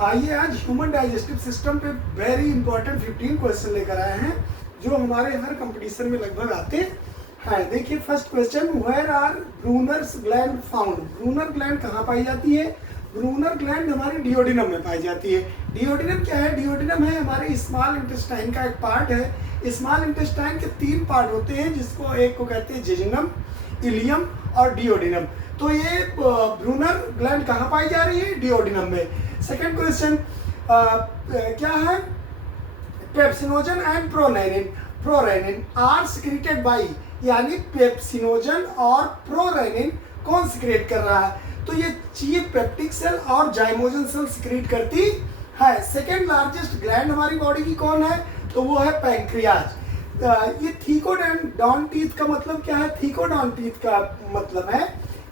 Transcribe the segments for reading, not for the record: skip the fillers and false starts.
आइए आज human digestive system पे वेरी इंपॉर्टेंट 15 क्वेश्चन लेकर आए हैं जो हमारे हर कंपटीशन में लगभग आते हैं। देखिए first question, where are Brunner's gland found? Brunner gland कहाँ पाई जाती है? ब्रूनर ग्लैंड हमारे डिओडिनम में पाई जाती है। डिओडिनम क्या है? डिओडिनम है हमारे स्मॉल इंटेस्टाइन का एक पार्ट है। स्मॉल इंटेस्टाइन के 3 पार्ट होते हैं, जिसको एक को कहते हैं जेजुनम, इलियम और डिओडिनम। तो ये ब्रूनर ग्लैंड कहाँ पाई जा रही है? डिओडिनम में। सेकेंड क्वेश्चन क्या है? Pepsinogen and prorenin are secreted by, यानी पेप्सिनोजन और प्रोरेनिन कौन सिक्रेट कर रहा है? तो ये चीफ पेप्टिक सेल और जाइमोजन सेल सिक्रेट करती है। सेकेंड लार्जेस्ट ग्लैंड हमारी बॉडी की कौन है? तो वो है पैंक्रियाज। ये थीकोडॉन टीथ का मतलब क्या है? थीकोडॉन टीथ का मतलब है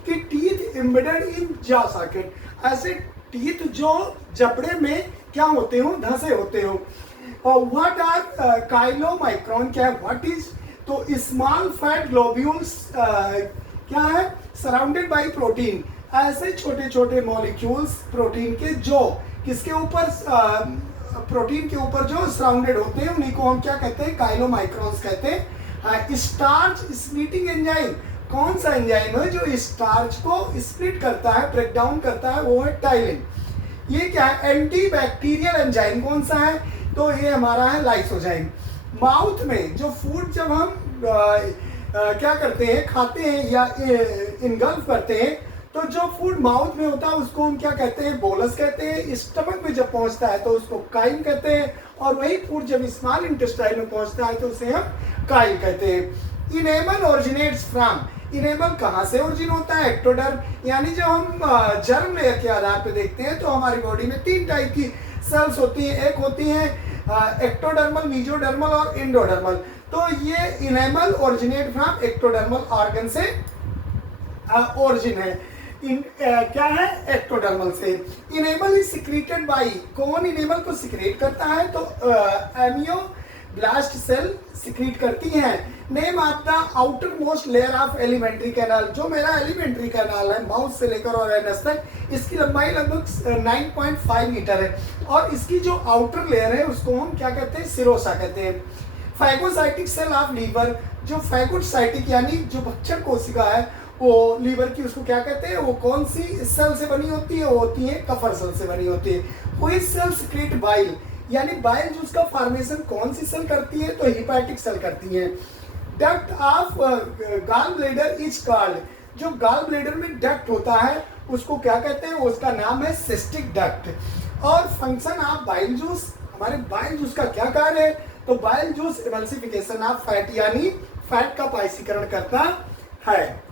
कि teeth embedded in jaw socket, ऐसे टीथ जो जबड़े में क्या होते हो? धंसे होते हो। व्हाट आर काइलोमाइक्रोन क्या है? What is? तो स्मॉल फैट ग्लोब्यूल्स क्या है? सराउंडेड बाय प्रोटीन, ऐसे छोटे छोटे मॉलिक्यूल्स प्रोटीन के जो किसके ऊपर प्रोटीन के ऊपर जो सराउंडेड होते हैं उन्हीं को हम क्या कहते हैं? काइलोमाइक्रोन्स कहते हैं। स्टार्च स्प्लिटिंग एंजाइम, कौन सा एंजाइम है जो स्टार्च को स्प्लिट करता है, ब्रेक डाउन करता है? वो है टाइलिन। ये क्या है? एंटी बैक्टीरियल एंजाइम कौन सा है? तो ये हमारा है लाइसोजाइम। माउथ में जो फूड जब हम क्या करते हैं, खाते हैं या इनगल्फ करते हैं, तो जो फूड माउथ में होता है उसको हम क्या कहते हैं? बोलस कहते हैं। स्टमक में जब पहुंचता है तो उसको काइल कहते हैं, और वही फूड जब स्मॉल इंटेस्टाइन में पहुंचता है तो उसे हम काइल कहते हैं। इनेमल ओरिजिनेट्स फ्रॉम, इनेमल कहाँ से ओरिजिन होता है? एक्टोडर्म, यानी जब हम जर्म लेयर के आधार पे देखते हैं तो हमारी बॉडी में 3 टाइप की सेल्स होती हैं। एक होती है एक्टोडर्मल, मीजोडर्मल और इंडोडर्मल। तो ये enamel originate from ectodermal organ से ओरिजिन है। क्या है? एक्टोडर्मल से। इनेमल इज सिक्रेटेड बाई, कौन इनेमल को सिक्रेट करता है? तो एमियोब्लास्ट सेल सिक्रेट करती हैं। Name of the outer most layer of alimentary canal, जो मेरा एलिमेंट्री कैनाल है माउथ से लेकर और एनस तक, इसकी लंबाई लगभग 9.5 मीटर है, और इसकी जो आउटर लेयर है उसको हम क्या कहते हैं? सिरोसा कहते हैं। फैगोसाइटिक सेल ऑफ लीवर, जो फैगोसाइटिक यानी जो भक्षक कोशिका है वो लीवर की, उसको क्या कहते हैं? वो कौन सी सेल से बनी होती है? वो होती है कफर सेल से बनी होती है। व्हिच सेल सिक्रेट बाइल, यानी बाइल जूस का फॉर्मेशन कौन सी सेल करती है? तो हिपैटिक सेल करती है। Duct of gall bladder is called, जो गॉल ब्लैडर में डक्ट होता है उसको क्या कहते हैं? उसका नाम है सिस्टिक डक्ट। और फंक्शन ऑफ बाइल जूस, हमारे बाइल जूस का क्या कार्य है? तो bile juice emulsification of fat, यानी फैट का पाइसीकरण करता है।